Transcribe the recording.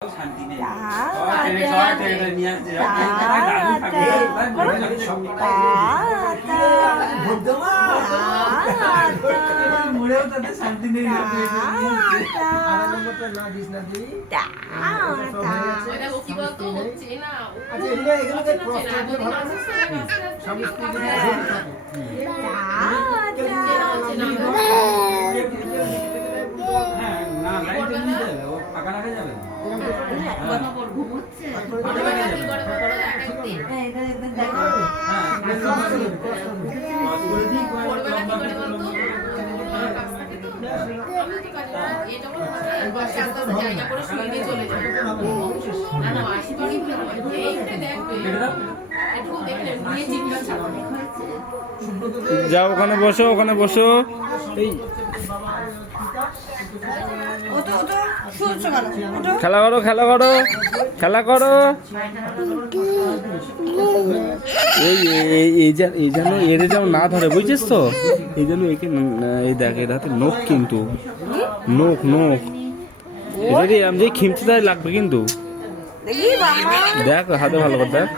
শান্তি নেই মরেও তাদের শান্তি নেই ফাঁকা রাখা যাবে যাও ওখানে বসো, ওখানে বসো। এই খেলা করো, খেলা করো, খেলা করো। এই যেন এর যেন না ধরে, বুঝছিস তো? এই জন্য একে এই দেখ, এর হাতে নখ, কিন্তু নখ নখ এদের আমি যে খিমচি লাগবে কিন্তু। দেখ হাতে ভালো করে দেখ।